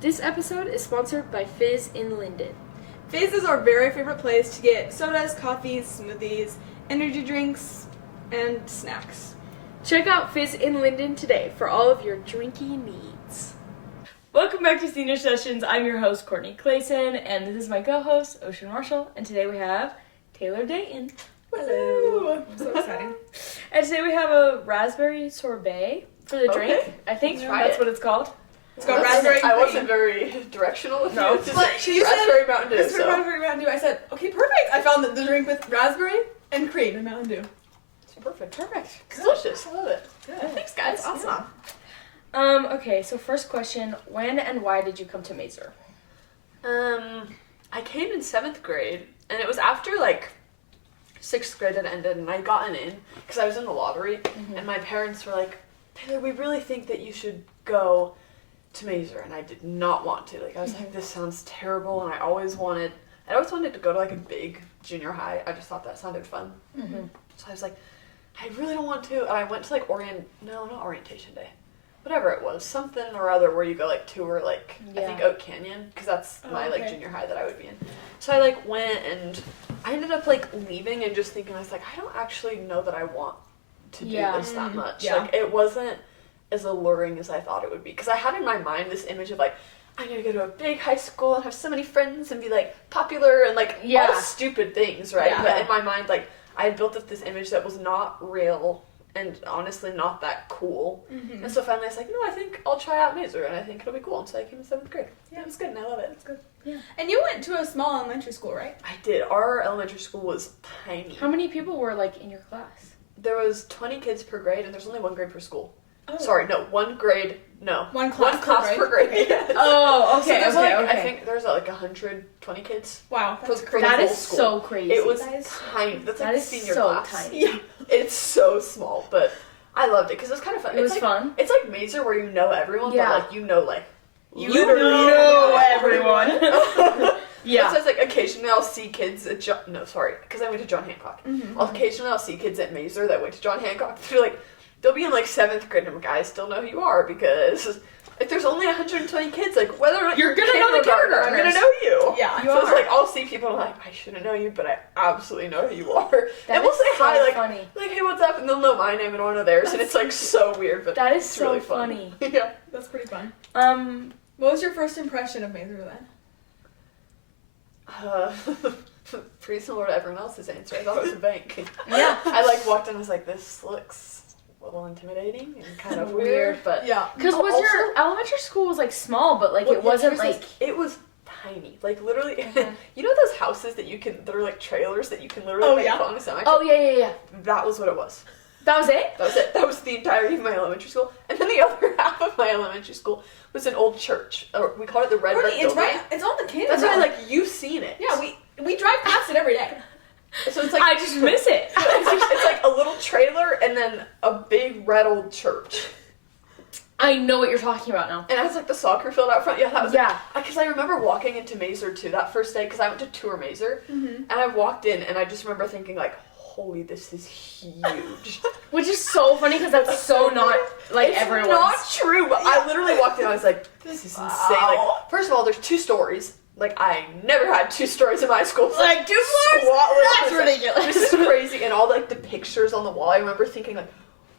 This episode is sponsored by Fizz in Linden. Fizz is our very favorite place to get sodas, coffees, smoothies, energy drinks, and snacks. Check out Fizz in Linden today for all of your drinking needs. Welcome back to Senior Sessions. I'm your host, Courtney Clayson, and this is my co-host, Ocean Marshall, and today we have Taylor Dayton. Hello! I'm so excited. And today we have a raspberry sorbet for the drink. I think that's what it's called. It's called raspberry I wasn't very directional. No. Just But she raspberry said, Mountain Dew. Raspberry Mountain Dew. I said, okay, perfect. I found the drink with raspberry and cream and Mountain Dew. It's perfect. Perfect. It's delicious. I love it. Good. Thanks, guys. That's awesome. Okay, so first question, when and why did you come to Maeser? I came in 7th grade, and it was after, 6th grade had ended, and I'd gotten in, because I was in the lottery, and my parents were like, Taylor, we really think that you should go to Maeser, and I did not want to. I was like, this sounds terrible, and I always wanted to go to, a big junior high. I just thought that sounded fun. So I was like, I really don't want to, and I went to, not orientation day. Whatever it was, something or other where you go tour I think Oak Canyon, because that's my junior high that I would be in. So I went, and I ended up leaving and just thinking, I was like, I don't actually know that I want to do this that much. Yeah. It wasn't as alluring as I thought it would be, because I had in my mind this image of I'm gonna go to a big high school and have so many friends and be popular and all stupid things, right? Yeah. But in my mind I had built up this image that was not real and honestly not that cool. And so finally I was like, no, I think I'll try out Maeser and I think it'll be cool. And so I came in 7th grade. Yeah, it was good and I love it. It's good. Yeah. And you went to a small elementary school, right? I did. Our elementary school was tiny. How many people were in your class? There was 20 kids per grade and there's only 1 grade per school. Oh. Sorry, no, 1 grade, no. One class per grade. Okay. Yes. Oh, okay, So there's okay. I think there's 120 kids. Wow, that's For crazy. That the is whole school. so crazy. It was That is- tiny. That's That the is senior so class. tiny. Yeah. It's so small, but I loved it because it was kind of fun. It was it's fun. It's like Maeser where you know everyone, Yeah. but you know You literally know everyone. Yeah. So it's occasionally I'll see kids at because I went to John Hancock. Occasionally I'll see kids at Maeser that went to John Hancock. They're they'll be in 7th grade and I'm I still know who you are because if there's only 120 kids, whether or not You're gonna know the kindergartner, I'm gonna know you. Yeah, you So are. it's I'll see people and I'm I shouldn't know you, but I absolutely know who you are. That and we'll is say so hi, funny. hey, what's up? And they'll know my name and one of theirs, and it's so weird, but That is it's so really fun. funny. Yeah. That's pretty fun. What What was your first impression of Maeser then? Pretty similar to everyone else's answer. I thought it was a bank. Yeah. I walked in and was like, this looks a little intimidating and kind of weird, but Yeah. Because Oh, was your also- elementary school was small, but Well, it wasn't here's this- it was tiny. Literally, you know those houses that you can, that are trailers that you can literally put on a semi? Oh yeah. That was what it was. That was it? That was it. That was the entirety of my elementary school. And then the other half of my elementary school was an old church. Or we called it the Red Brick It's Building. right. It's on the campus. That's why you've seen it. Yeah, we drive past it every day. So it's I just miss it. it's a little trailer and then a big red old church. I know what you're talking about now. And it has the soccer field out front. Yeah, that was Yeah. Because I remember walking into Maeser too that first day because I went to tour Maeser. And I walked in and I just remember thinking holy, this is huge. Which is so funny because that's so not everyone's. It's not true, but I literally walked in and I was like, this is insane. First of all, there's 2 stories. I never had 2 stories in my school. 2 floors? That's ridiculous. This is crazy. And all the pictures on the wall, I remember thinking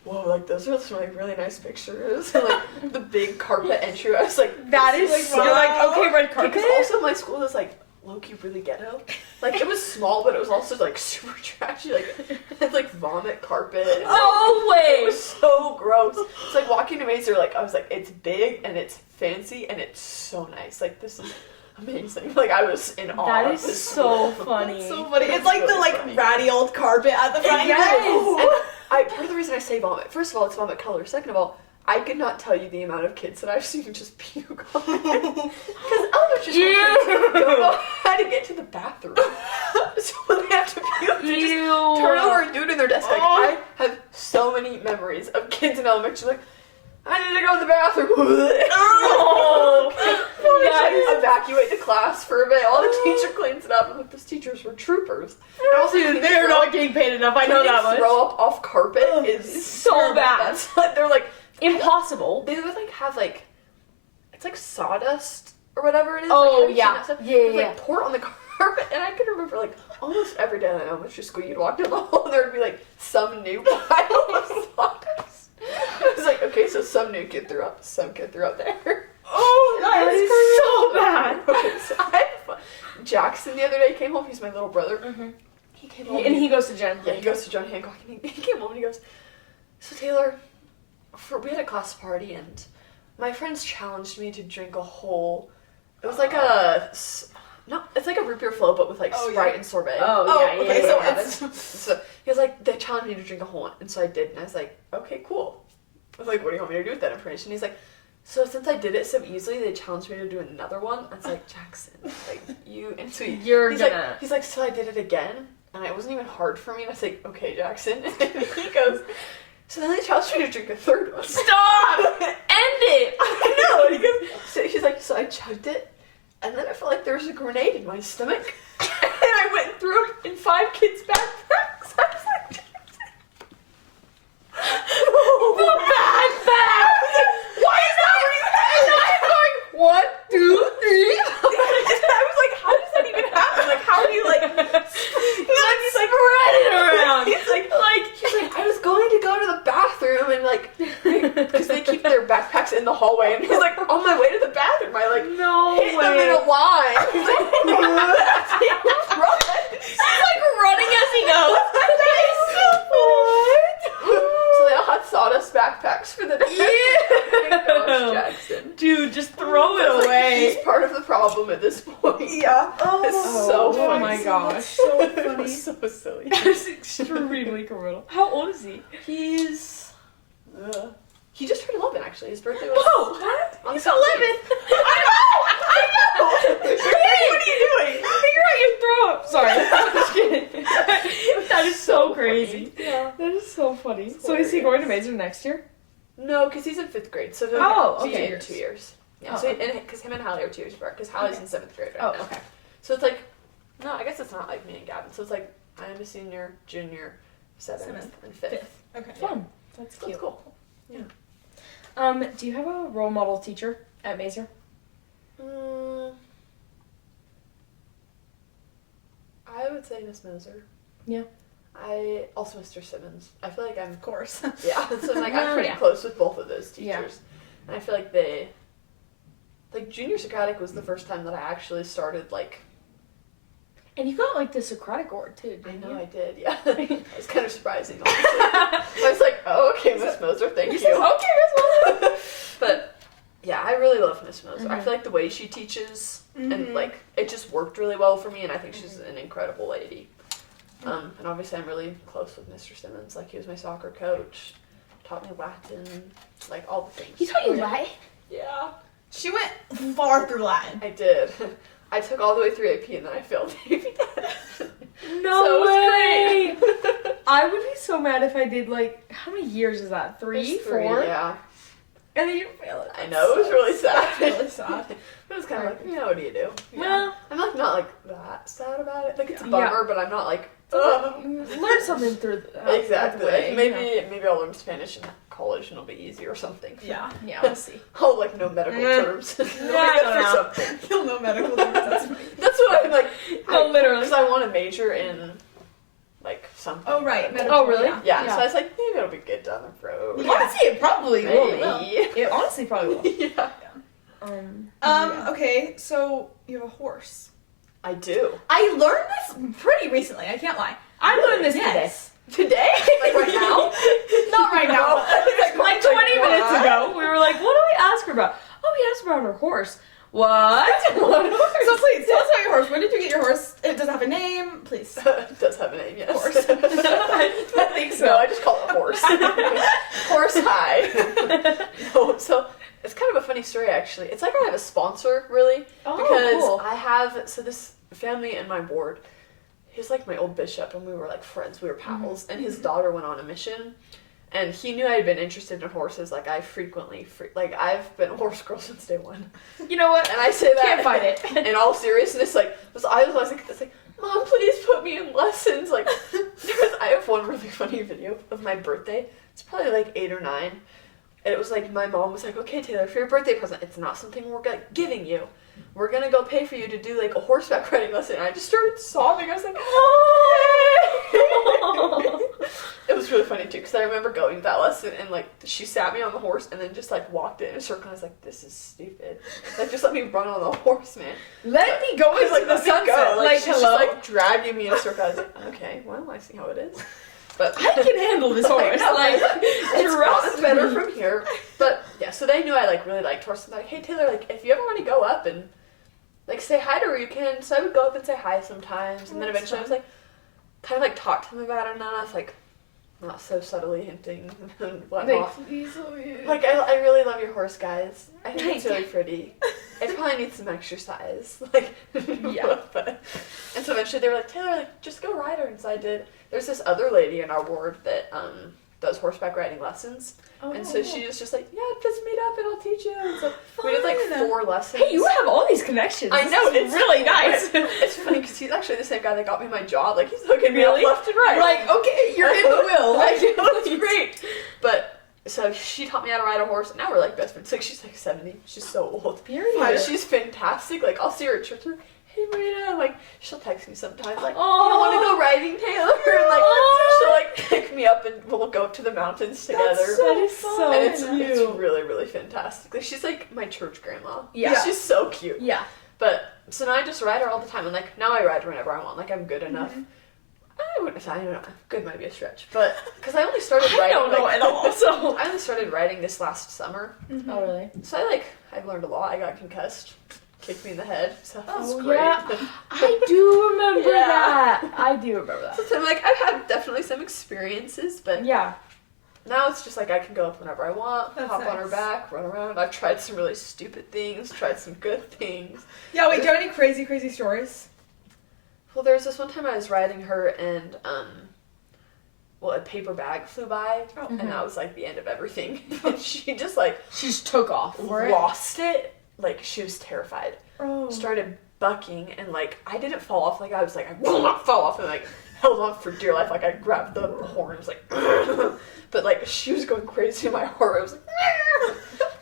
whoa, those are some really nice pictures. And the big carpet entry, I was like, That is so okay, red carpet. Because also my school was low-key really ghetto. It was small, but it was also super trashy. It had vomit carpet. And No way! It was so gross. It's walking to Maeser, I was it's big and it's fancy and it's so nice. This is amazing. I was in awe. That of is this so school. funny. It's so funny. It's really the funny. ratty old carpet at the front. Yes. And part of the reason I say vomit, first of all, it's vomit color. Second of all, I could not tell you the amount of kids that I've seen just puke on it. Because elementary school kids don't know how to get to the bathroom. So when they have to puke, they just turn over and do it in their desk. I have so many memories of kids in elementary school I need to go to the bathroom. Oh, Yes. Evacuate the class for a bit. All the teacher cleans it up. I'm those teachers were troopers. And also, Dude, they're not getting paid enough. I know that much. Throw up off carpet is so bad. That's they're Impossible. They would have it's like sawdust or whatever it is. Oh, like, yeah. You'd, like pour it on the carpet, and I can remember like almost every day in elementary school you'd walk down the hall and there would be like some new pile of sawdust. I was like, okay, so some new kid threw up, some kid threw up there. Oh, that is so bad. So I had fun. Jackson the other day came home. He's my little brother. Mm-hmm. He came home. And he goes to Jen. Yeah, he goes to John Hancock, and he came home and he goes, so Taylor, we had a class party, and my friends challenged me to drink a whole, it was like it's like a root beer float, but with like Sprite and sorbet. So he was like, they challenged me to drink a whole one, and so I did, and I was like, okay, cool. I was like, what do you want me to do with that information? He's like, so since I did it so easily, they challenged me to do another one. I was like, Jackson, like you, and so he's like, so I did it again, and it wasn't even hard for me, and I was like, okay, Jackson, and he goes, so then they challenged me to drink a third one. Stop! End it! I know. And he goes, so he's like, so I chugged it, and then I felt like there was a grenade in my stomach, and I went and threw it in 5 kids' backpacks. I was like, the backpack! why is that what you had? And I'm going, 1, 2, 3. I was like, how does that even happen? Like, how do you like? He's like, spread it around. He's like, I was going to go to the bathroom and like, because they keep their backpacks in the hallway, and he's like, on my way to the bathroom, I like hit them in a line. He's like, run. He's like running as he goes. So they all had sawdust backpacks for the day. Yeah. Gosh, Jackson. Dude, just throw it Like, away. he's part of the problem at this point. Yeah. It's so funny. Oh my gosh. That's so It funny. was so silly. That's extremely criminal. How old is he? He's he just turned 11 actually. His birthday was Oh, on he's the 11. I know. What are you doing? Figure out your throw up. Sorry, I'm just kidding. That is so crazy. Yeah. That is so funny. It's So is he going to Maeser next year? No, because he's in 5th grade, so Oh, he's okay. in 2 years. Yeah, Oh, so okay. because him and Hallie are 2 years apart, because Hallie's Okay. in 7th grade right Oh, now. okay. So it's like, no, I guess it's not like me and Gavin. So it's like I am a senior, junior, 7th, and 5th. Okay. Fun. That's So cute. it's cool. Do you have a role model teacher at Maeser? I would say Miss Maeser. Yeah. I also Mr. Simmons. I feel like I'm Of course. yeah. So like Oh, I'm pretty yeah. close with both of those teachers, Yeah. and I feel like they, like Junior Socratic was the first time that I actually started like. And you got like the Socratic award too, I didn't know you? I did. Yeah, it was kind of surprising. Honestly. I was like, oh okay, Miss Moser, thank you. Okay, Miss Moser. But yeah, I really love Miss Moser. I Mhm. feel like the way she teaches and Mhm. like it just worked really well for me, and I think she's an incredible lady. And obviously I'm really close with Mr. Simmons. Like he was my soccer coach, taught me Latin, like all the things. He taught you Yeah. Latin? Yeah, She went far through Latin. I did. I took all the way through AP and then I failed AP. No So it way! was great. I would be so mad if I did like, how many years is that? Three, It's 4? Yeah, And then you fail it. I know, it was really sad. That's really sad. But it was kind of like, what do you do? Well, I'm like not like that sad about it. Like it's a Yeah. bummer, but I'm not like, learn something through the exactly. way, Like, maybe I'll learn Spanish in college and it'll be easy or something. Yeah. Yeah, we'll see. Oh, like no medical Mm. terms. Yeah, Maybe I that's don't for know. something. You'll know medical terms. That's funny. That's what I'm like. No, literally. Because I want to major in like something. Oh, right. medical. Oh, really? Yeah, Yeah. So I was like, maybe it'll be good down the road. Honestly, it probably will. Maybe. It honestly probably will. Yeah. Yeah. Okay, so you have a horse. I do. I learned this pretty recently, I can't lie. I learned this Yes. Today? Like right now? Not right now. Like 20 minutes ago, we were like, what do we ask her about? Oh, we asked about her horse. What? What horse? So please, tell us about your horse. When did you get your horse? It does it have a name? Please. It does have a name, yes. Horse. I think so. No, I just call it horse. Horse high. No, so it's kind of a funny story actually. It's like I have a sponsor really. Oh, Because cool. I have, so this family and my board, he's like my old bishop and we were like friends, we were pals, and his daughter went on a mission and he knew I had been interested in horses. Like I frequently, like I've been a horse girl since day one. You know what? And I say that Can't fight it. in all seriousness, like, I was like, Mom, please put me in lessons. Like, I have one really funny video of my birthday. It's probably like 8 or 9. And it was like, my mom was like, okay, Taylor, for your birthday present, it's not something we're giving you. We're gonna go pay for you to do like a horseback riding lesson. And I just started sobbing. I was like, oh! It was really funny too, because I remember going to that lesson and like she sat me on the horse and then just like walked in a circle. And I was like, this is stupid. Like, just let me run on the horse, man. Let me go into like, the sunset. Like, she's hello? just like dragging me in a circle. I was like, okay, well, I see how it is. But I can handle this horse. Know, like, it's gotten better from here. But yeah, so they knew I like really liked horses. Like, hey Taylor, like if you ever want to go up and like say hi to her, you can. So I would go up and say hi sometimes, and then eventually I was like, kind of like talk to them about it enough, like not so subtly hinting and whatnot. Like I really love your horse, guys. I think it's really pretty. It probably needs some exercise. Like, yeah. And so eventually they were like, Taylor, like just go ride her. And so I did. There's this other lady in our ward that does horseback riding lessons. Oh. And so she was just like, yeah, just meet up and I'll teach you. And so we did like 4 lessons. Hey, you have all these connections. I know, it's really nice. It's funny because he's actually the same guy that got me my job. Like, he's hooking me Really? up left and right. Like, okay, you're in the will. I know, it's great. But so she taught me how to ride a horse, and now we're like best friends. Like, she's like 70. She's so old. Period. But she's fantastic. Like, I'll see her at church. And, hey, Marina. Like, she'll text me sometimes. Like, oh, you want to go riding, Taylor? And like, she'll like pick me up, and we'll go up to the mountains together. That's so fun. And it's really, really fantastic. Like, she's like my church grandma. Yeah. She's so cute. Yeah. But so now I just ride her all the time, and like now I ride whenever I want. Like, I'm good enough. I don't know. Good might be a stretch, but because I only started riding. I don't know at all. So I only started riding this last summer. Oh really? So I've learned a lot. I got concussed, kicked me in the head. So that was Oh, great. yeah. I do remember Yeah. that. I do remember that. So I'm like, I've had definitely some experiences, but Yeah. now it's just like I can go up whenever I want, That's hop on her nice. back, run around. I've tried some really stupid things, tried some good things. Yeah, wait, do you have any crazy stories? Well, there was this one time I was riding her and, a paper bag flew by, and that was, like, the end of everything. And she just, like, She just took off for it. lost it. Like, she was terrified. Oh. Started bucking, and, like, I didn't fall off. Like, I was like, I will not fall off, and, like, held on for dear life. Like, I grabbed the horn and was like, but, like, she was going crazy in my heart. I was like,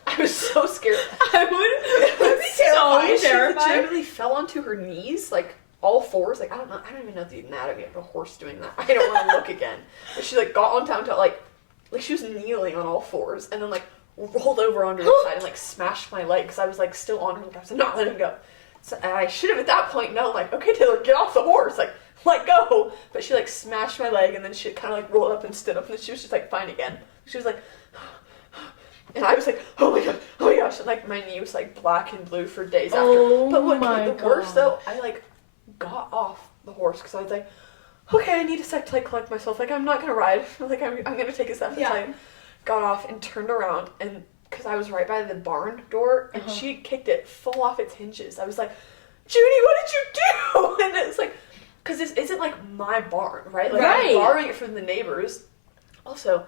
I was so scared. I would be She so terrified. legitimately fell onto her knees, like, all fours. Like, I don't even know the anatomy of a horse doing that. I don't want to look again. But she, like, got on down to, like she was kneeling on all fours, and then, like, rolled over onto her side and, like, smashed my leg, because I was, like, still on her. Like, I was not letting go. So, and I should have, at that point, known, like, okay, Taylor, get off the horse. Like, let go. But she, like, smashed my leg, and then she kind of, like, rolled up and stood up, and then she was just, like, fine again. She was, like, and I was like, oh my gosh, and, like, my knee was, like, black and blue for days after. Oh But what my made it worse, though, I, like, got off the horse, because I was like, okay, I need a sec to, like, collect myself. Like, I'm not gonna ride. Like, I'm gonna take a step. Yeah. So I got off and turned around, and because I was right by the barn door, and she kicked it full off its hinges. I was like, Judy, what did you do? And it's like, because this isn't, like, my barn, right? Like, Right. I'm borrowing it from the neighbors. Also,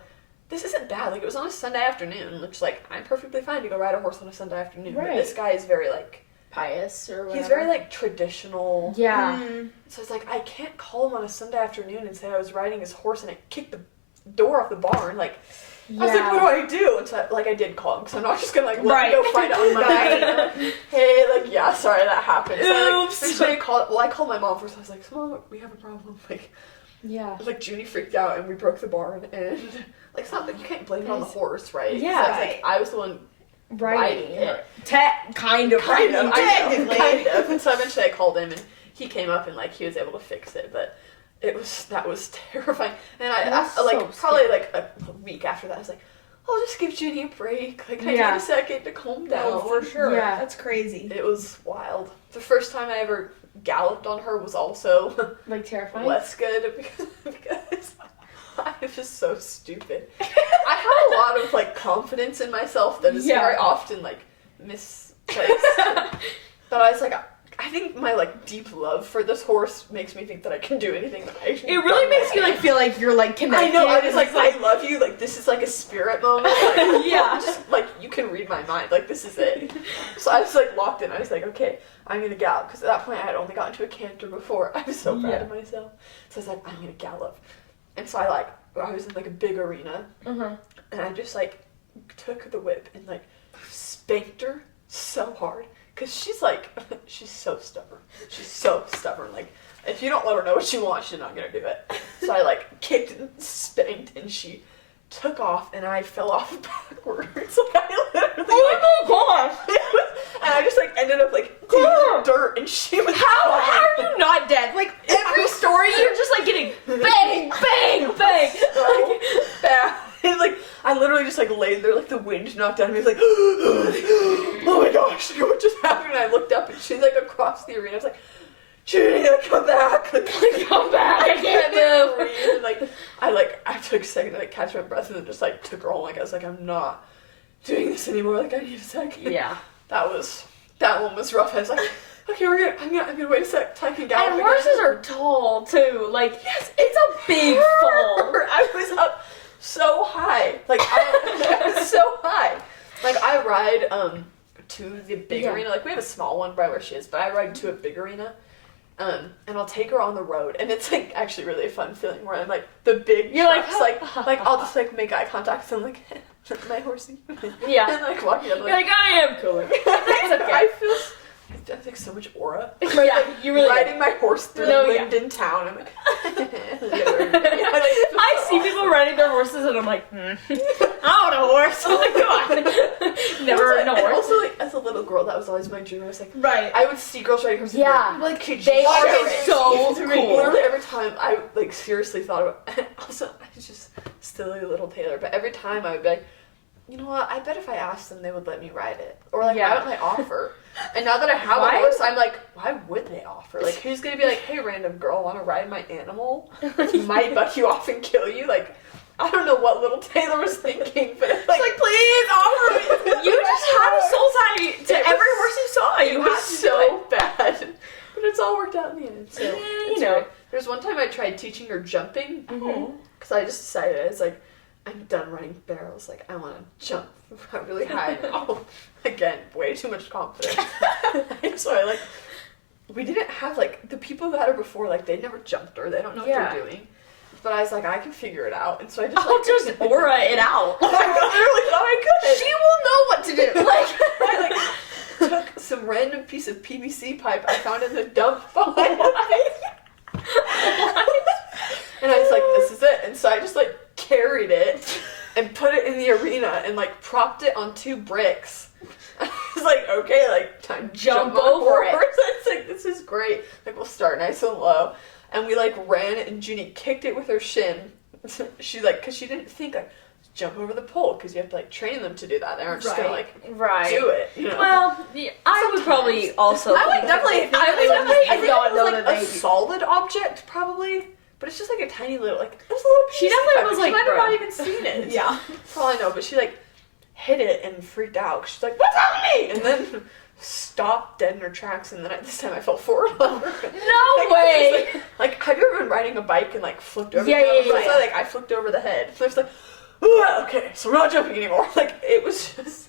this isn't bad. Like, it was on a Sunday afternoon, which, like, I'm perfectly fine to go ride a horse on a Sunday afternoon. Right. But this guy is very, like, Pious or whatever. he's very, like, traditional. Yeah. So it's like, I can't call him on a Sunday afternoon and say I was riding his horse and I kicked the door off the barn. Like, I was like, what do? And so, I did call him, because I'm not just gonna, like, let him go fight it on Monday. Hey, like, yeah, sorry, that happened. So I, like, eventually I called my mom first. I was like, Mom, we have a problem. Like, Yeah. like, Junie freaked out and we broke the barn, and, like, it's not, like, you can't blame it on the horse, right? Yeah. So I was like, I was the one riding it. Kind of. Kind of, I know, Technically. kind of. And so eventually I called him, and he came up, and, like, he was able to fix it, but that was terrifying. And That's like, so probably, like, a week after that, I was like, I'll just give Junie a break. Like, I need a second to calm down. No, for sure. Yeah. That's crazy. It was wild. The first time I ever galloped on her was also Like terrifying. less good, because I was just so stupid. I had a lot of, like, confidence in myself that is very often, like, misplaced. But I was like, I think my, like, deep love for this horse makes me think that I can do anything that I It really makes you, like, feel like you're, like, connected. I know, I was like, I love you, like, this is, like, a spirit moment. Like, Yeah. just, like, you can read my mind, like, this is it. So I was, like, locked in. I was like, okay, I'm gonna gallop, because at that point I had only gotten to a canter before. I was so proud of myself. So I was like, I'm gonna gallop. And so I was in, like, a big arena, and I just, like, took the whip and like spanked her so hard. Cause she's so stubborn. She's so stubborn. Like, if you don't let her know what she wants, she's not gonna do it. So I like kicked and spanked, and she took off, and I fell off backwards. Like I literally. Oh my gosh! And I just like ended up like in the dirt, and she was. How are you not dead? Like every story, you're just like getting bang, bang, bang. So bad. And like I literally just like laid there, like the wind knocked out of me. I was like, oh my gosh, what just happened? And I looked up, and she's like across the arena. I was like, Judy, come back! Like, Come back! I can't move. Breathe. And I took a second to like catch my breath, and then just like took her home. Like I was like, I'm not doing this anymore. Like I need a second. Yeah. That one was rough. I was like, okay, I'm gonna wait a sec till I can gallop. And again. horses are tall too. Like, yes, it's a big fall. I was up so high. Like I was so high. Like I ride to the big arena. Like we have a small one right where she is, but I ride to a big arena. And I'll take her on the road, and it's like actually really a fun feeling where I'm like the big trucks, like I'll just like make eye contact with them, like my horsey, Yeah. and like walking up, You're like, I am cooler. That's okay. I think so much aura. Yeah, you really riding my horse through Linden town. I'm like, I see people riding their horses, and I'm like, I want a horse. Oh my god. Never ridden a And horse. also, like, as a little girl, that was always my dream. I was like, Right. I would see girls riding horses. Yeah. And like They are so so cool. cool. Literally every time I like seriously thought about. Also, I was just still a little Taylor, but every time I would be like, you know what? I bet if I asked them, they would let me ride it. Or like, why don't they offer? And now that I have a horse, I'm like, why would they offer? Like, who's gonna be like, hey, random girl, want to ride my animal? Might buck you off and kill you? Like, I don't know what little Taylor was thinking, but it's like please offer me. You just had a soul tie to every horse you saw. It You was had to so bad, but it's all worked out in the end. So you it's know. great. There's one time I tried teaching her jumping because I just decided I was like, I'm done running barrels. Like I want to jump really high now. Again, way too much confidence. So I we didn't have like the people who had her before. Like they never jumped her. They don't know what they're doing. But I was like, I can figure it out, and so I just I'll just aura it out. I literally thought I could. She will know what to do. I took some random piece of PVC pipe I found in the dump behind me. And I was like, this is it. And so I just like carried it and put it in the arena and like propped it on 2 bricks. I was like, okay, like time to Jump on over it. horse. It's like, this is great. Like we'll start nice and low. And we like ran it, and Junie kicked it with her shin. She like, cause she didn't think like jump over the pole, cause you have to like train them to do that. They aren't just gonna like do it. You know? Well, I would probably also. I would definitely think I they would would definitely I think not it was know like that a they. solid object, probably, but it's just like a tiny little, like it was a little. She piece of definitely pipe. was She like, might have bro. not even seen it. Yeah. For all I know, but she like hit it and freaked out. She's like, "What's on me?" And then stopped dead in her tracks. And then this time I fell forward on her. No way. Like, have you ever been riding a bike and like flipped over? Yeah. So, like I flipped over the head. So it's like, "Ooh, okay, so we're not jumping anymore." Like it was just.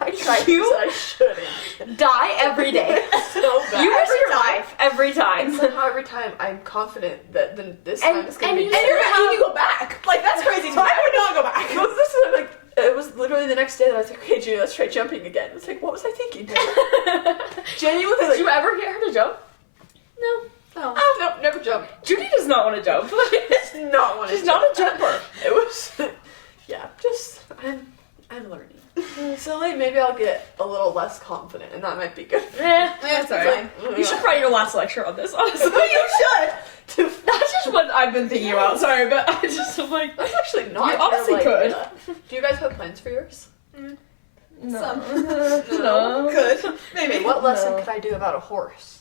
I tried things I shouldn't. Die every day. So bad. You risk your life every time. And somehow every time I'm confident that this time it's gonna be. you And you're still gonna go back. Like that's crazy. So I would not go back. Well, this is like it was literally the next day that I was like, okay, Junie, let's try jumping again. It's like, what was I thinking? Genuinely, Did like, you ever get her to jump? no, Oh. nope, never jumped. Judy does not want to jump. She's not one. She's not a jumper. It was, yeah, just I'm learning. So like maybe I'll get a little less confident, and that might be good. That's alright. You should write your last lecture on this, honestly. You should. That's just what I've been thinking about. Sorry, but I just am like. That's actually not. You honestly like, could. Do you guys have plans for yours? No. Some. No. Good. Maybe. Okay, what lesson No. could I do about a horse?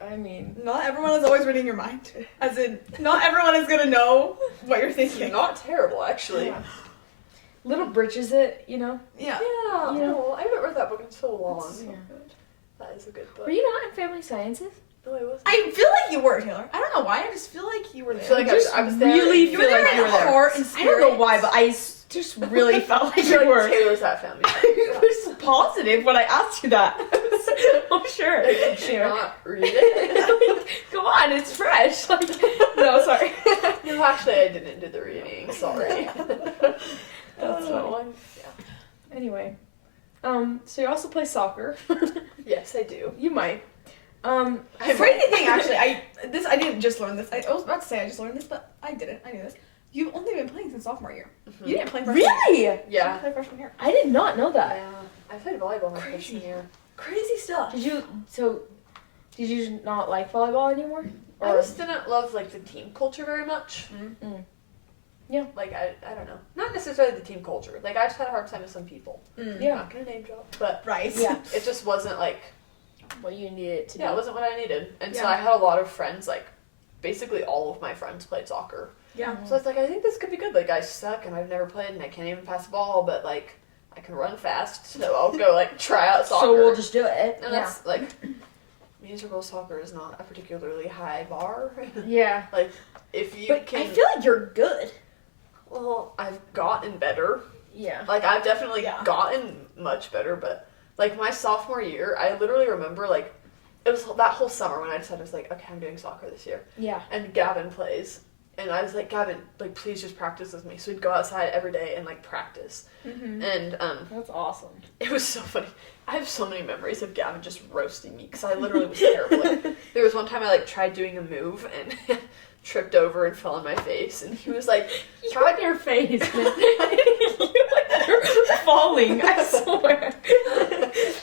I mean, Not everyone is always reading your mind. As in, not everyone is gonna know what you're thinking. Not terrible, actually. Yeah. Little Britches it, you know? Yeah. Yeah, You no, I haven't read that book in so long. That's so That is a good book. Were you not in family sciences? No, I wasn't. I feel like you were, Taylor. I don't know why. I just feel like you were there. I feel like I was there. really you feel were there like in you were there. heart and I spirit. don't know why, but I just really felt like I you feel like were. Taylor's that family. I was positive when I asked you that. I was sure. Did she not read it? Come on, it's fresh. Like, no, sorry. No, actually, I didn't do the reading. Sorry. That's funny. Anyway, so you also play soccer. Yes, I do. You might. Crazy thing, actually, I didn't just learn this. I was about to say I just learned this, but I didn't. I knew this. You've only been playing since sophomore year. Mm-hmm. You didn't play freshman year. Really? You Yeah. didn't play freshman year. I did not know that. Yeah. I played volleyball my Crazy. freshman year. Crazy stuff. Did you not like volleyball anymore? I just didn't love like the team culture very much. Mm. Yeah. Like I don't know. Not necessarily the team culture. Like I just had a hard time with some people. Mm. I'm Yeah. not gonna name drop, but Right. Yeah. it just wasn't like What you needed to yeah, it do. wasn't what I needed. And so Yeah. I had a lot of friends, like basically all of my friends played soccer. Yeah. So I was like, I think this could be good. Like I suck and I've never played and I can't even pass the ball, but like I can run fast, so I'll go like try out soccer. So we'll just do it. and that's like Maeser girls soccer is not a particularly high bar. Yeah. If you But can I feel like you're good. well, I've gotten better. Yeah. Like I've definitely Yeah. gotten much better, but like my sophomore year, I literally remember like it was that whole summer when I decided I was like, okay, I'm doing soccer this year. Yeah. And Gavin plays. And I was like, Gavin, like please just practice with me. So we'd go outside every day and like practice. Mm-hmm. And That's awesome. it was so funny. I have so many memories of Gavin just roasting me because I literally was terrible. Like, there was one time I like tried doing a move and tripped over and fell on my face, and he was like, You're on your face, man. You're falling, I swear.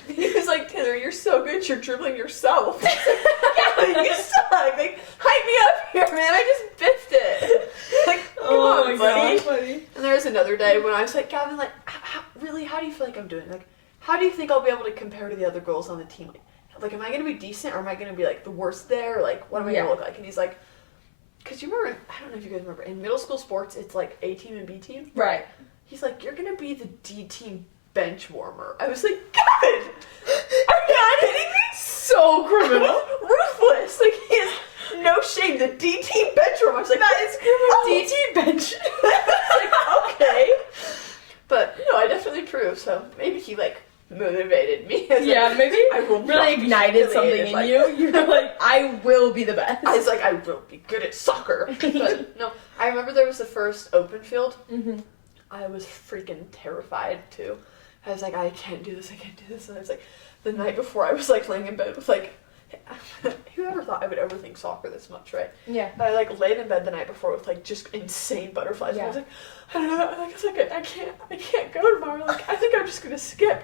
he was like, Taylor, you're so good, you're dribbling yourself. Gavin, you suck. Like, hype me up here, man. I just biffed it. Like, come Oh on, my buddy. gosh. Funny. And there was another day when I was like, Gavin, like, really, how do you feel like I'm doing? Like, how do you think I'll be able to compare to the other girls on the team? Like, am I going to be decent or am I going to be, like, the worst there? Like, what am I going to look like? And he's like, because you remember, I don't know if you guys remember, in middle school sports, it's like A team and B team. Right. He's like, you're going to be the D team bench warmer. I was like, Gavin, are you kidding me? So criminal. Ruthless. Like, he has no shame. The D team bench warmer. I was like, that is criminal. DT bench. Like, okay. But no, I definitely proved. So maybe he like motivated me. Yeah, maybe I will not really be ignited something humiliated, in like- you. You're like, I will be the best. I was like, I will be good at soccer. But no, I remember there was the first open field. Mm-hmm. I was freaking terrified too. I was like, I can't do this. I can't do this. And I was like, the night before, I was like laying in bed with like. Whoever thought I would overthink soccer this much, right? Yeah. But I like laid in bed the night before with like just insane butterflies. Yeah. I was like, I don't know. I was like, I can't go tomorrow. Like, I think I'm just gonna skip.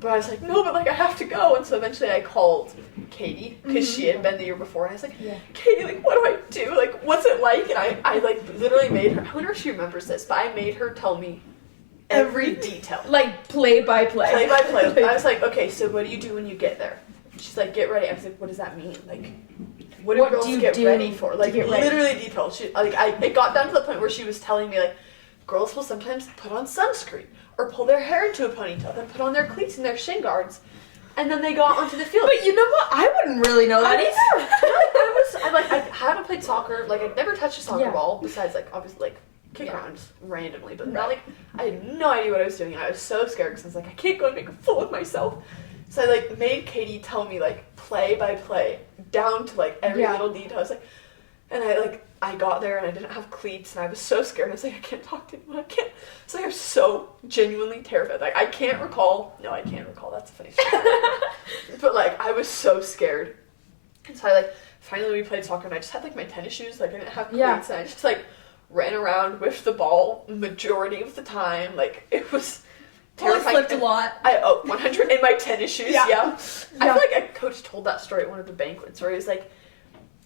But I was like, no, but like I have to go. And so eventually I called Katie because she had been the year before, and I was like, Yeah. Katie, like what do I do? Like what's it like? And I like literally made her. I wonder if she remembers this, but I made her tell me every detail. Like play by play. Play by play. I was like, okay, so what do you do when you get there? She's like, get ready. I was like, what does that mean? Like, what do girls get ready for? Like, get ready? literally detailed. She like, it got down to the point where she was telling me like, girls will sometimes put on sunscreen or pull their hair into a ponytail, then put on their cleats and their shin guards, and then they go out onto the field. But you know what? I wouldn't really know that either. I haven't played soccer. Like, I'd never touched a soccer Yeah. ball besides like obviously like kick Yeah. arounds randomly, but Right. not like I had no idea what I was doing, and I was so scared because I was like, I can't go and make a fool of myself. So I like made Katie tell me like play by play down to like every Yeah. little detail. I was like, and I got there and I didn't have cleats and I was so scared. I was like, I can't talk to anyone. I can't. It's like I'm so genuinely terrified. Like I can't recall. No, I can't recall. That's a funny story. But like I was so scared. And so I like finally we played soccer and I just had like my tennis shoes. Like I didn't have cleats Yeah. and I just like ran around with the ball majority of the time. Like it was. Probably terrifying. slipped a lot. 100 in my tennis shoes, yeah. I Yeah. feel like a coach told that story at one of the banquets where he was like,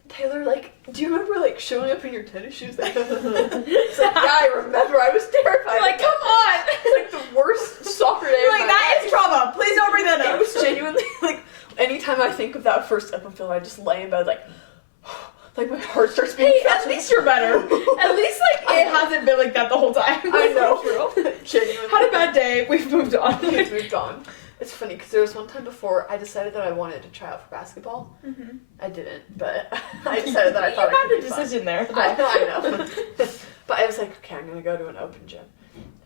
Taylor, like, do you remember like showing up in your tennis shoes? Like, it's like, yeah, I remember. I was terrified. You're like, come on! It's like the worst soccer day. You're of like, my that life. is trauma. Please don't bring that It up. was genuinely like anytime I think of that first open field, I just lay in bed like my heart starts beating Hey, at fast. least you're better. At least like it hasn't been like that the whole time. I know. Genuinely. Had a bad day. We've moved on. We've moved on. It's funny because there was one time before I decided that I wanted to try out for basketball. Mm-hmm. I didn't, but I decided that I thought you I had could a be fun. decision there. I know. But I was like, okay, I'm gonna go to an open gym.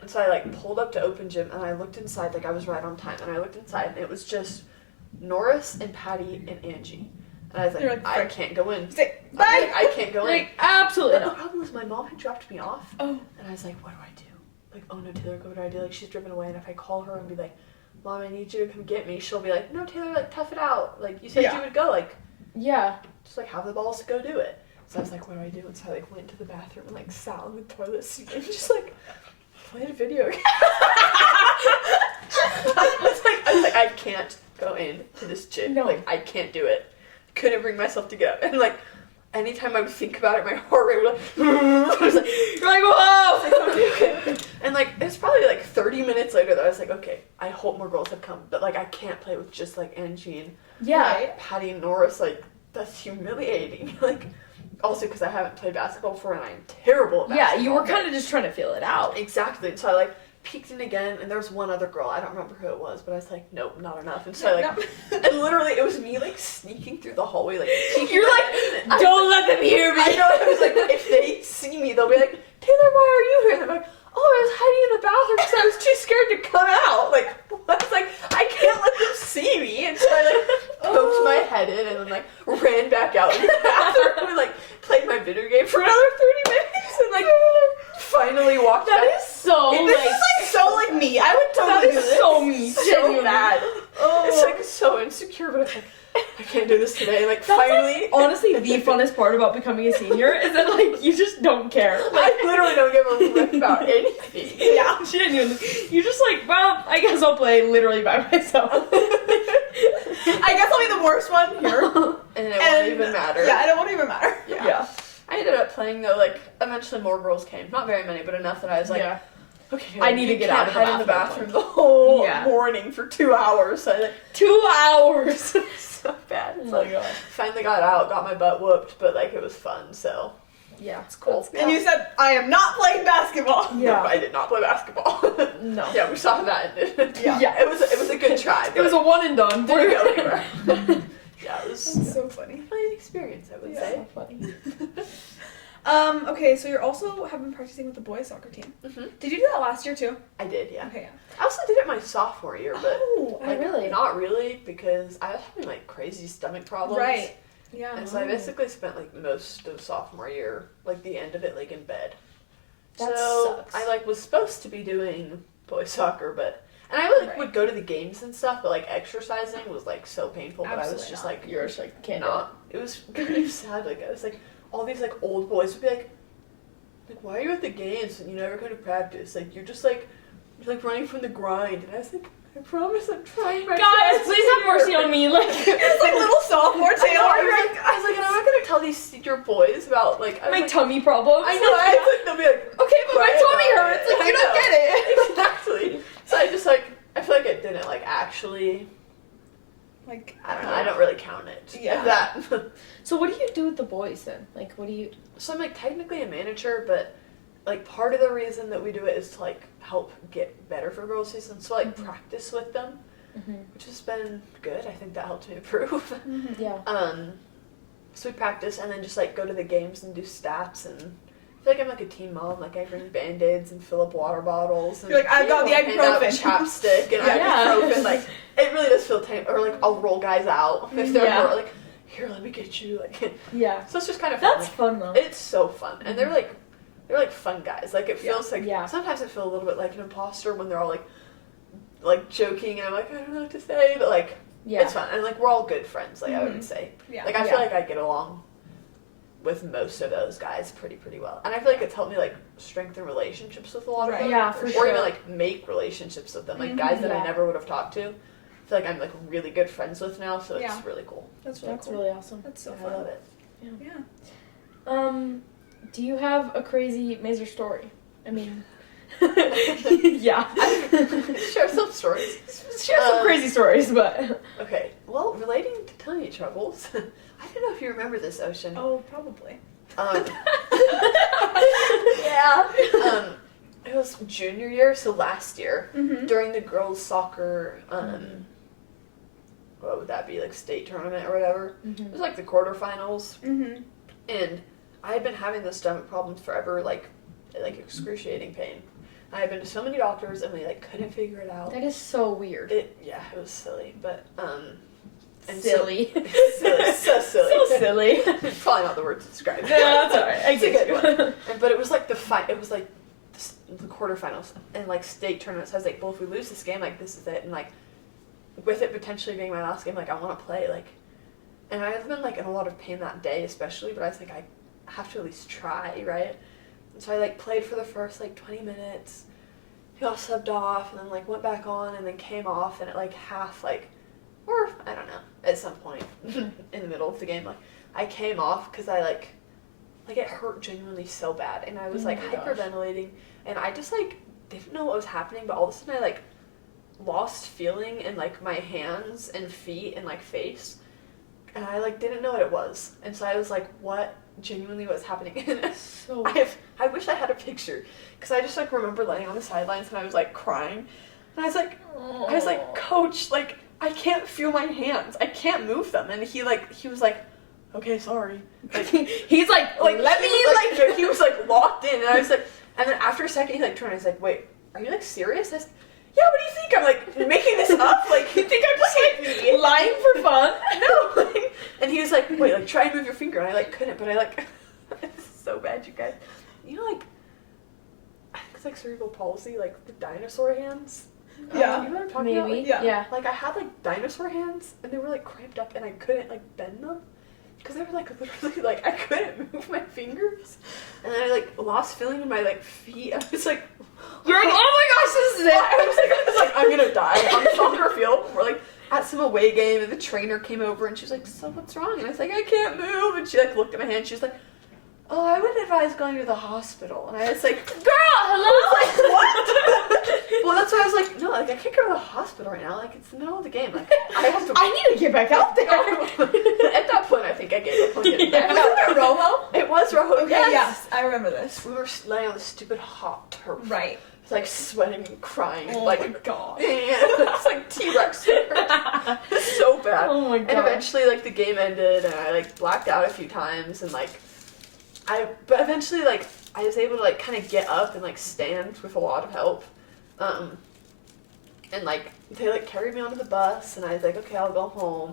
And so I like pulled up to open gym and I looked inside, like I was right on time, and I looked inside and it was just Norris and Patty and Angie. And I was You're like, like, I can't go in. Say, I'm bye! like, I can't go in. Like, absolutely But the not. problem was my mom had dropped me off. Oh. And I was like, what do I do? Like, oh no, Taylor, what do I do? Like, she's driven away. And if I call her and be like, Mom, I need you to come get me, she'll be like, no, Taylor, like, tough it out. Like, you said you would go. Like, Yeah. just, like, have the balls to go do it. So I was like, what do I do? And so I, like, went to the bathroom and, like, sat on the toilet seat and just, like, played a video game. I was like, I can't go in to this gym. No. Like, I can't do it. Couldn't bring myself to get up. And, like, anytime I would think about it, my heart rate would, like, I was like, You're like, whoa! I was like, okay. And, like, it was probably, like, 30 minutes later that I was like, okay, I hope more girls have come. But, like, I can't play with just, like, Angie and Yeah. Patty and Norris. Like, that's humiliating. Like, also because I haven't played basketball before and I'm terrible at basketball. Yeah, you were kind of just trying to feel it out. Exactly. And so I, like, peeked in again, and there was one other girl. I don't remember who it was, but I was like, nope, not enough. And so I, like, and literally it was me, like, sneaking through the hallway, like, peeking. You're like, don't let them hear me. I know. I was like, if they see me, they'll be like, Taylor, why are you here? And I'm like, oh, I was hiding in the bathroom because I was too scared to come out. Like, I was like, I can't let them see me. And so I, like, poked my head in and then, like, ran back out in the bathroom and, like, played my video game for another 30 minutes and, like, finally walked That back. is so, This is like so like me. I would totally do that is this. so me. So Genuinely. bad. Oh. It's, like, so insecure, but it's like, I can't do this today. Like, That's finally. like, honestly, the funnest part about becoming a senior is that, like, you just don't care. Like, I literally don't give a rip about anything. Yeah. genuinely. You just like, well, I guess I'll play literally by myself. I guess I'll be the worst one here. And it won't even matter. Yeah, and it won't even matter. Yeah. I ended up playing though, like, eventually more girls came. Not very many, but enough that I was like, Yeah. okay, I need to you get can't out of the hide in the bathroom. bathroom the whole Yeah. morning for 2 hours. So I, like, 2 hours. so bad. Oh So, my like, god. finally got out, got my butt whooped, but, like, it was fun, so. Yeah, it's cool. That's And you said, I am not playing basketball. Yeah. No, I did not play basketball. No. Yeah, we saw how that ended. Yeah. It was a good try. It was a one and done. Didn't go anywhere. Yeah, it was That's so funny. a fun experience, I would Yeah. say. So funny. Okay, so you're also have been practicing with the boys soccer team. Mm-hmm. Did you do that last year too? I did, yeah. Okay, yeah. I also did it my sophomore year, but Oh, like, really? not really, because I was having, like, crazy stomach problems. right. Yeah. And so I basically spent, like, most of sophomore year, like, the end of it, like, in bed. That so sucks. I, like, was supposed to be doing boys soccer, but and I, like, Right. would go to the games and stuff, but, like, exercising was, like, so painful. But I was Absolutely just not. like, You're just like, can't do not. It was kind of sad. Like, I was like, all these, like, old boys would be like, why are you at the games and you never go to practice? Like, you're just like, you're like running from the grind. And I was like, I promise I'm trying my it. Guys, best. please have mercy on me. Like, It's like little sophomore I know, Taylor. I was like, and I'm not gonna tell these senior boys about, like, I was my like, tummy problems. I know, I was like, they'll be like, Okay, but my quiet tummy about hurts. it. Like, you I don't know. get it. Exactly. So I just, like, I feel like it didn't, like, actually, Like, I don't know, I don't really count it. Yeah. That. So what do you do with the boys then? Like, what do you? So I'm, like, technically a manager, but, like, part of the reason that we do it is to, like, help get better for girls season. So, like, practice with them, which has been good. I think that helped me improve. Yeah. So we practice and then just, like, go to the games and do stats, and I feel like I'm, like, a teen mom. Like, I bring Band-Aids and fill up water bottles. And, You're like, I've got the hand out ibuprofen. chapstick and Yeah. ibuprofen. Like, it really does feel tame. Or, like, I'll roll guys out if they're Yeah. more, like, here, let me get you. Like, Yeah. so it's just kind of fun. That's fun though. It's so fun, and they're like fun guys. Like, it feels like Yeah. sometimes I feel a little bit like an imposter when they're all like joking, and I'm like, I don't know what to say, but like Yeah. it's fun, and like we're all good friends. Like I would say, yeah. like I Yeah. feel like I get along with most of those guys pretty well, and I feel like it's helped me like strengthen relationships with a lot of Right. them. Yeah, for or sure. even like make relationships with them, like guys that Yeah. I never would have talked to. I feel like I'm like really good friends with now, so Yeah. it's really cool. That's really That's cool. really awesome. That's so I fun. love it. Yeah. Do you have a crazy Maeser story? I mean, yeah. Share some stories. Share some crazy stories, but Okay, well, relating to tummy troubles, I don't know if you remember this, Ocean. Oh, probably. Um, yeah. It was junior year, so last year, Mm-hmm. during the girls' soccer, what would that be, like state tournament or whatever? It was like the quarterfinals, Mm-hmm. and I had been having those stomach problems forever, like excruciating pain. I had been to so many doctors, and we like couldn't figure it out. that is so weird. It was silly, but And silly. So, so silly. So silly. Probably not the word to describe it. No, that's alright. It's a good one. But it was like it was like the quarterfinals and like state tournaments. I was like, well, if we lose this game, like this is it. And like with it potentially being my last game, like I want to play. Like, and I've been like in a lot of pain that day, especially. But I was like, I have to at least try, right? And so I like played for the first like 20 minutes. He all subbed off and then like went back on and then came off and at like half like, or I don't know, at some point in the middle of the game, like I came off because I like it hurt genuinely so bad and I was like hyperventilating and I just like didn't know what was happening, but all of a sudden I like lost feeling in like my hands and feet and like face and I like didn't know what it was, and so I was like, what genuinely was happening? So I wish I had a picture because I just like remember laying on the sidelines and I was like crying and I was like, coach, like I can't feel my hands, I can't move them. And he was like, okay, sorry. Like he's like let me like he was like locked in and I was like, and then after a second he like turned and he's like, wait, are you like serious? I said, yeah, what do you think? I'm like making this up? Like you think I'm just like lying for fun? No. Like, and he was like, wait, like try and move your finger. And I like couldn't, but I like it's so bad, you guys. You know, like I think it's like cerebral palsy, like the dinosaur hands. Yeah. You know what I'm talking about? Maybe. Like, Yeah. like I had like dinosaur hands and they were like cramped up and I couldn't like bend them because they were like literally like I couldn't move my fingers, and then I like lost feeling in my like feet. I was like, You're like, oh my gosh, this is it. I was like I'm gonna die on the soccer field. We're like at some away game and the trainer came over and she was like, so what's wrong? And I was like, I can't move. And she like looked at my hand. She was like, oh, I would advise going to the hospital. And I was like, Girl, hello. like, what? Well, that's why I was like, no, like I can't go to the hospital right now. Like it's the middle of the game. Like I have to. I need to get back out there. At that point, I think I gave up on getting back. Was it Rojo? It was Rojo. Okay, Yes. yes, I remember this. We were laying on the stupid hot turf. Right. It's like sweating and crying. Oh like, my god. it's like T-Rex. It's so bad. Oh my god. And eventually, like the game ended, and I like blacked out a few times, and like but eventually, like I was able to like kind of get up and like stand with a lot of help, and like they like carried me onto the bus, and I was like, okay, I'll go home.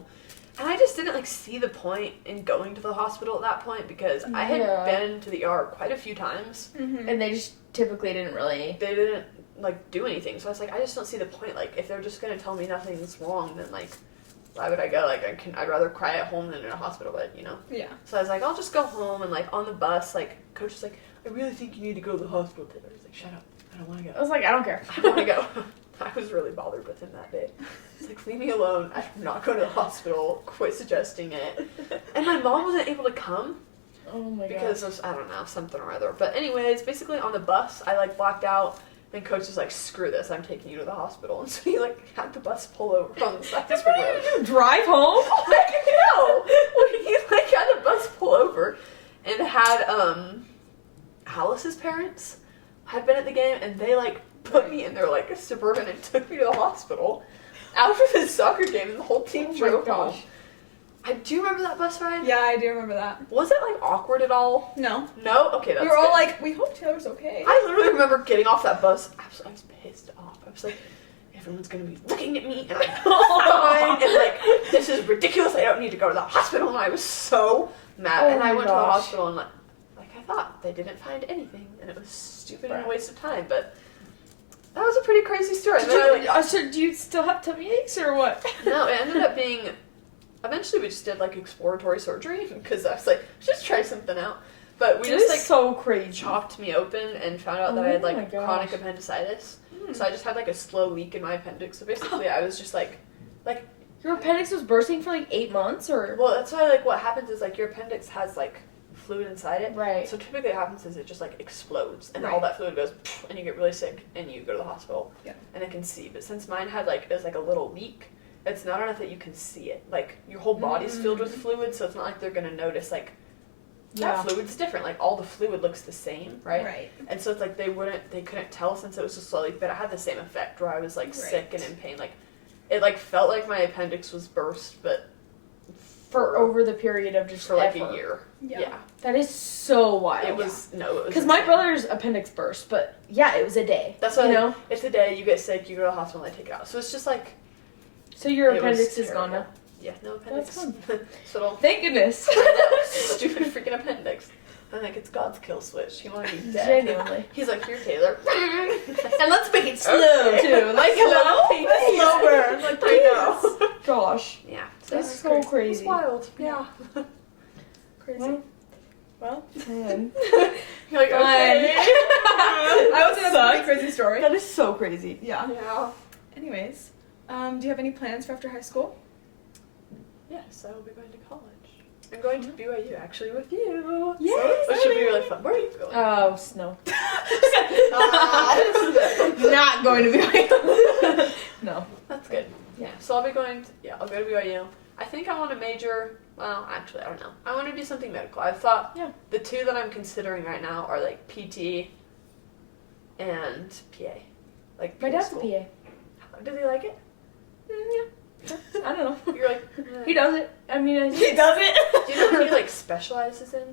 And I just didn't like see the point in going to the hospital at that point because I had been to the ER quite a few times. Mm-hmm. And they just typically didn't really. They didn't like do anything, so I was like, I just don't see the point. Like, if they're just gonna tell me nothing's wrong, then like, why would I go? Like, I'd rather cry at home than in a hospital bed, you know? Yeah. So I was like, I'll just go home, and like on the bus, like coach was like, I really think you need to go to the hospital today. I was like, shut up, I don't want to I go. was like, I don't care. I don't want to go. I was really bothered with him that day. He's like, leave me alone. I'm not going to the hospital. Quit suggesting it. And my mom wasn't able to come Oh my god. because of, I don't know, something or other. But anyways, basically on the bus, I like blacked out. And coach was like, screw this, I'm taking you to the hospital. And so he like had the bus pull over on the side of the road. Drive home? Like, no! He like had the bus pull over and had Alice's parents had been at the game, and they like put me in their like a Suburban and took me to the hospital after the soccer game, and the whole team drove home. Do you remember that bus ride? Yeah, I do remember that. Was it like awkward at all? No. No? Okay, that's We were all good. like, we hope Taylor's okay. I literally remember getting off that bus. I was pissed off. I was like, everyone's gonna be looking at me, and I'm fine, and like, this is ridiculous. I don't need to go to the hospital. And I was so mad. Oh and I my went to the gosh. hospital, and like I thought they didn't find anything, and it was stupid and a waste of time. But that was a pretty crazy story. And then I, like, So do you still have tummy aches or what? no, it ended up being. Eventually, we just did like exploratory surgery because I was like, let's just try something out. But we It just is like so crazy. chopped me open and found out that I had Oh my like gosh. chronic appendicitis. So I just had like a slow leak in my appendix. So basically, I was just like, Your appendix was bursting for like 8 months, or well, that's why like what happens is like your appendix has like fluid inside it. right? So typically, what happens is it just like explodes, and all Right. that fluid goes, and you get really sick, and you go to the hospital. Yeah. And it can see, but since mine had like it was like a little leak. It's not enough that you can see it. Like, your whole body's filled with fluid, so it's not like they're going to notice, like, Yeah. that fluid's different. Like, all the fluid looks the same, right? Right. And so it's like they couldn't tell since it was so slowly, but it had the same effect where I was, like, sick and in pain. Like, it, like, felt like my appendix was burst, but For over the period of just for, like, ever. a year. Yeah. Yeah. That is so wild. It was, no, it was Because my insane. brother's appendix burst, but yeah, it was a day. That's why, you like, know. it's the day you get sick, you go to the hospital, and they take it out. So it's just, like, So your it was appendix is gone terrible. now. Yeah, no appendix. That's So Thank goodness. stupid freaking appendix. I'm like, it's God's kill switch. He wanted me dead. Genuinely. He's like, here, Taylor. And let's make it slow Okay. too. Like Slow? slow burn. Like I know. Gosh. Yeah. That's it's so crazy. It's wild. Yeah. Crazy. Well, man. You're like, okay. I would say that's a pretty Sucks. crazy story. That is so crazy. Yeah. Yeah. Anyways, do you have any plans for after high school? Yes, I will be going to college. I'm going to BYU actually with you. Yay, Which should be really fun. Where are you going? Oh, snow. Not going to be. No. That's good. Yeah. So I'll be going to, I'll go to BYU. I think I want to major, well, actually, I don't know. I want to do something medical. I've thought the two that I'm considering right now are like PT and PA. Like My PA dad's school. a PA. Does he like it? I don't know. You're like, He does it. I mean, He does it. Do you know what he like specializes in?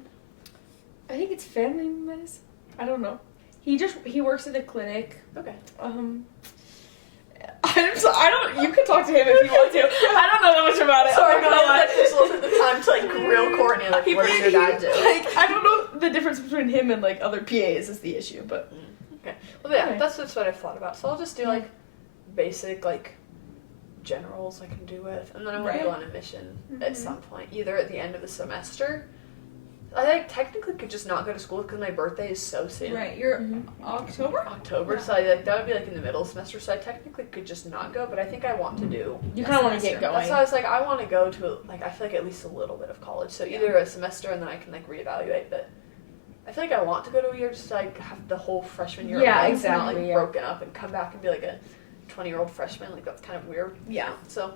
I think it's family medicine. I don't know. He works at a clinic. Okay. I don't. You can talk to him if you want to. I don't know that much about it. Sorry, I'm not gonna lie. this wasn't the time to like grill Courtney. Like, what does your dad do? Like, I don't know the difference between him and like other PAs is the issue, but Okay. Well, yeah, Okay. that's just what I've thought about. So I'll just do like basic like generals I can do with, and then I want to Right. go on a mission at Mhm. some point, either at the end of the semester. I like technically could just not go to school because my birthday is so soon. Right. You're October. October, Yeah. so I, like that would be like in the middle semester. So I technically could just not go, but I think I want to do. you kind of want to get going. That's why I was like, I want to go to like I feel like at least a little bit of college. So either a semester and then I can like reevaluate. But I feel like I want to go to a year just to like have the whole freshman year. Yeah, of life, not exactly, like yeah. broken up and come back and be like a 20-year-old freshman. Like that's kind of weird. Yeah, So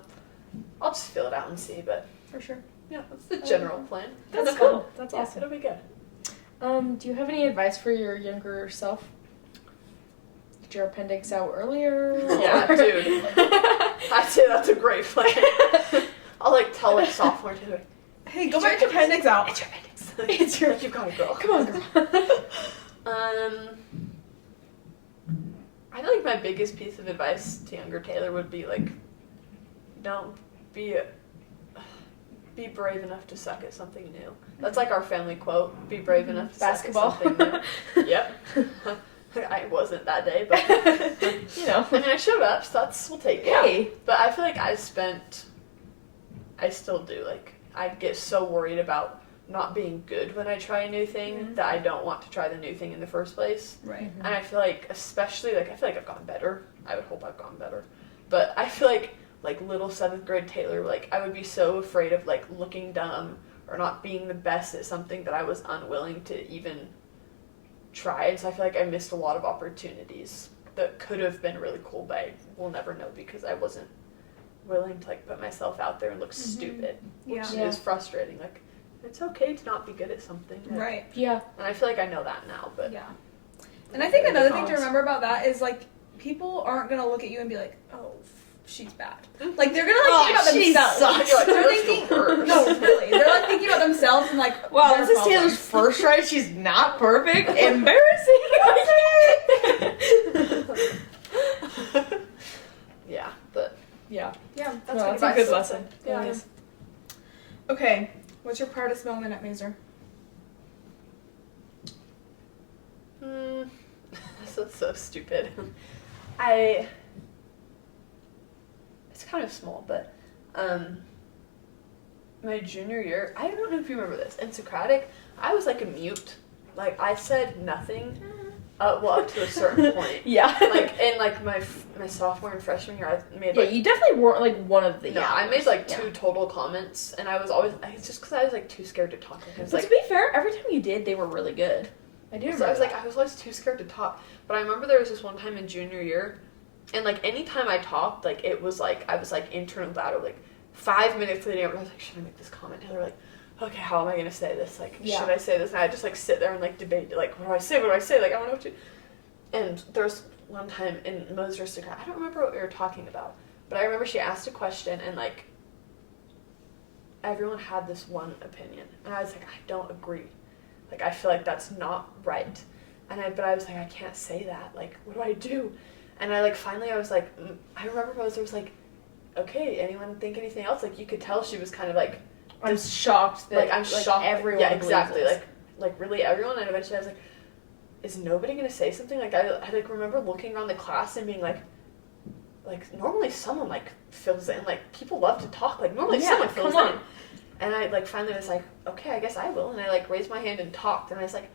I'll just feel it out and see. But for sure. yeah, that's the general plan. That's Kinda cool. fun. That's Yeah, awesome. It'll be good. Do you have any advice for your younger self? Get your appendix out earlier? Yeah, or- dude. I'd say that's a great plan. I'll like tell like sophomore to like, Hey, go get your appendix out. it's your appendix. It's your- Like, you've got it, girl. Come on, girl. I feel like my biggest piece of advice to younger Taylor would be like, don't be brave enough to suck at something new. That's like our family quote. Be brave enough to Basketball. suck at something new. Yep. I wasn't that day, but You know. I mean I showed up, so we'll take it. Hey. But I feel like I still do, like, I get so worried about not being good when I try a new thing that I don't want to try the new thing in the first place. Right. And I feel like, especially, like, I feel like I've gotten better. I would hope I've gotten better. But I feel like little 7th grade Taylor, like, I would be so afraid of, like, looking dumb or not being the best at something that I was unwilling to even try. And so I feel like I missed a lot of opportunities that could have been really cool, but I will never know because I wasn't willing to, like, put myself out there and look stupid, which Yeah. is frustrating. Like, it's okay to not be good at something. Like, Right. Yeah. And I feel like I know that now, but Yeah. And I think another thing to Cons. remember about that is like people aren't gonna look at you and be like, oh, she's bad. Like they're gonna like think about she themselves. sucks. You're like, They're "Taylor's thinking, the worst." no, really. They're like thinking about themselves and like, Wow, their this is problems. Taylor's first try. She's not perfect. Embarrassing. Yeah, but Yeah. Yeah, that's No, good that's a advice. good lesson. Yeah. It is. Okay, what's your proudest moment at Maeser? That's so stupid. It's kind of small, but my junior year, I don't know if you remember this, in Socratic, I was like a mute. Like, I said nothing up to a certain point. Yeah. Like, in like my sophomore and freshman year, I made Yeah, like, you definitely weren't like one of the. no, yeah I made like yeah. 2 total comments, and I was always, it's just because I was like too scared to talk. Like, I was But like, to be fair, every time you did, they were really good. I do remember. so I was like, that. I was always too scared to talk. But I remember there was this one time in junior year, and like anytime I talked, like it was like I was like internal battle. Like 5 minutes later, I was like, should I make this comment? And they were like, okay, how am I gonna say this? Like, Yeah. should I say this? And I just like sit there and like debate, like, what do I say? What do I say? Like, I don't know what to. And there was one time in Maeser, I don't remember what we were talking about, but I remember she asked a question and like everyone had this one opinion, and I was like, I don't agree. Like, I feel like that's not right. But I was like, I can't say that. Like, what do I do? And I like finally I was like, I remember Maeser was like, okay, anyone think anything else? Like, you could tell she was kind of like, I'm shocked that I'm shocked. everyone Yeah, believes exactly. this. Like really everyone. And eventually I was like, is nobody gonna say something? Like, I like remember looking around the class and being like normally someone like fills in. Like, people love to talk. Like, normally someone fills in. And I like finally was like, okay, I guess I will. And I like raised my hand and talked. And I was like,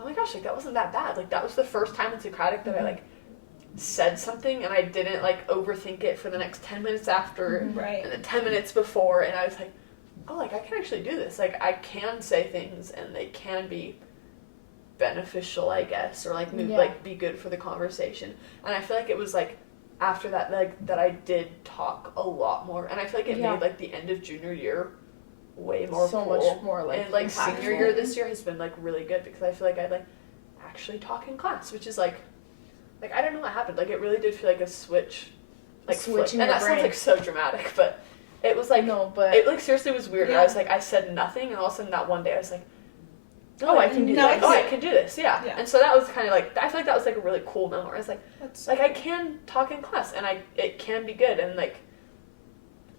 oh my gosh, like that wasn't that bad. Like, that was the first time in Socratic that I like said something and I didn't like overthink it for the next 10 minutes after and the 10 minutes before. And I was like, oh, like I can actually do this. Like, I can say things and they can be beneficial, I guess, or like like be good for the conversation. And I feel like it was like after that, like that I did talk a lot more. And I feel like it made like the end of junior year way more so cool. much more like and like impactful. Senior year this year has been like really good because I feel like I like actually talk in class, which is like I don't know what happened. Like, it really did feel like a switch, like switching and your that brain. sounds like so dramatic, but it was like no, but it like seriously was weird. Yeah. I was like, I said nothing, and all of a sudden that one day I was like, oh, I can do no, this. Oh, I can do this. Yeah. Yeah. And so that was kind of like, I feel like that was like a really cool moment. I was like, That's I can talk in class, and it can be good, and like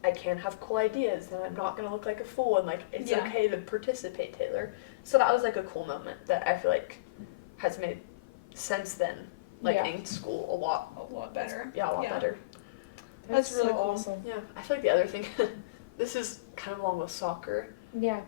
I can have cool ideas, and I'm not gonna look like a fool, and like it's okay to participate, Taylor. So that was like a cool moment that I feel like has made since then, like in school, a lot better. Yeah, a lot better. That's really cool. awesome. Yeah, I feel like the other thing, this is kind of along with soccer. Yeah.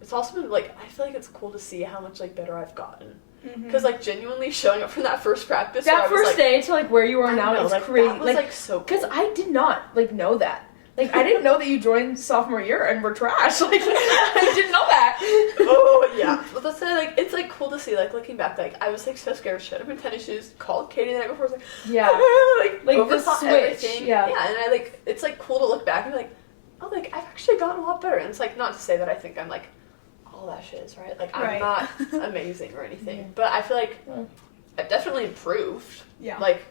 It's also been like, I feel like it's cool to see how much like better I've gotten. Mm-hmm. Because like genuinely showing up from that first practice, That where I was, first like, day to like where you are now is like, crazy. That was like so cool. Because I did not like know that. Like, I didn't know that you joined sophomore year and were trash. Like, I didn't know that. Oh yeah, but that's like it's like cool to see. Like, looking back, like I was like so scared. Showed up in tennis shoes. Called Katie the night before. I was like, Yeah. like the overthought switch. everything. Yeah. Yeah, and I like it's like cool to look back and be like, oh, like I've actually gotten a lot better. And it's like not to say that I think I'm like all that shit is right. Like, I'm not amazing or anything, Yeah. but I feel like I've definitely improved. Yeah. Like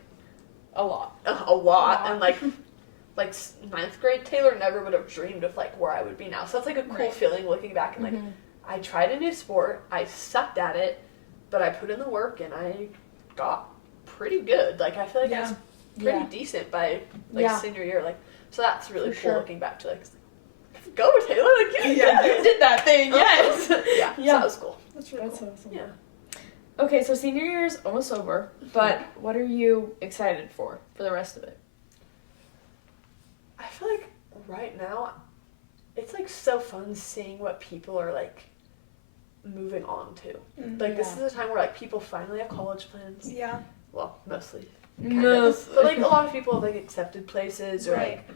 A lot. a lot, and like ninth grade Taylor never would have dreamed of like where I would be now. So that's like a cool feeling looking back and like I tried a new sport, I sucked at it, but I put in the work and I got pretty good. Like, I feel like I was pretty decent by like senior year. Like, so that's really cool looking back to like, go Taylor, like you did that thing. Yes. yeah, so that was cool. That's really cool. awesome. Yeah. Okay, so senior year is almost over, but what are you excited for the rest of it? I feel like right now, it's like so fun seeing what people are like moving on to. Like, this is a time where like people finally have college plans. Yeah. Well, mostly. Mostly. But like a lot of people have like accepted places or Right. like,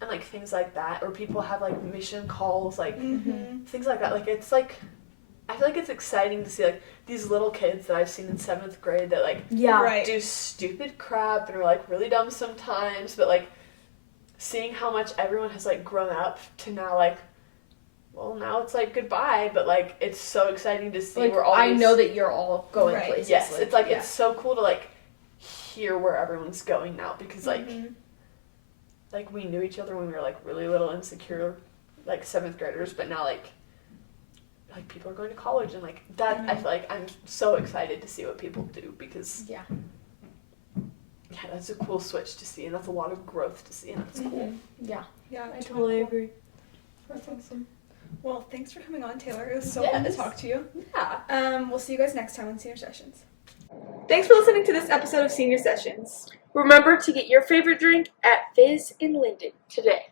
and like things like that, or people have like mission calls, like things like that. Like, it's like, I feel like it's exciting to see like these little kids that I've seen in 7th grade that like Right. do stupid crap and are like really dumb sometimes, but like seeing how much everyone has like grown up to now, like, well, now it's like goodbye, but like it's so exciting to see Like, where all I these... know that you're all going Right. places. Yes, it's like it's so cool to like hear where everyone's going now, because like like we knew each other when we were like really little insecure like 7th graders, but now like people are going to college, and like that I feel like I'm so excited to see what people do, because yeah, that's a cool switch to see, and that's a lot of growth to see, and that's cool. Yeah, I totally agree. That's awesome. Well, thanks for coming on, Taylor. It was so fun to talk to you. Yeah. We'll see you guys next time on Senior Sessions. Thanks for listening to this episode of Senior Sessions. Remember to get your favorite drink at Fizz in Linden today.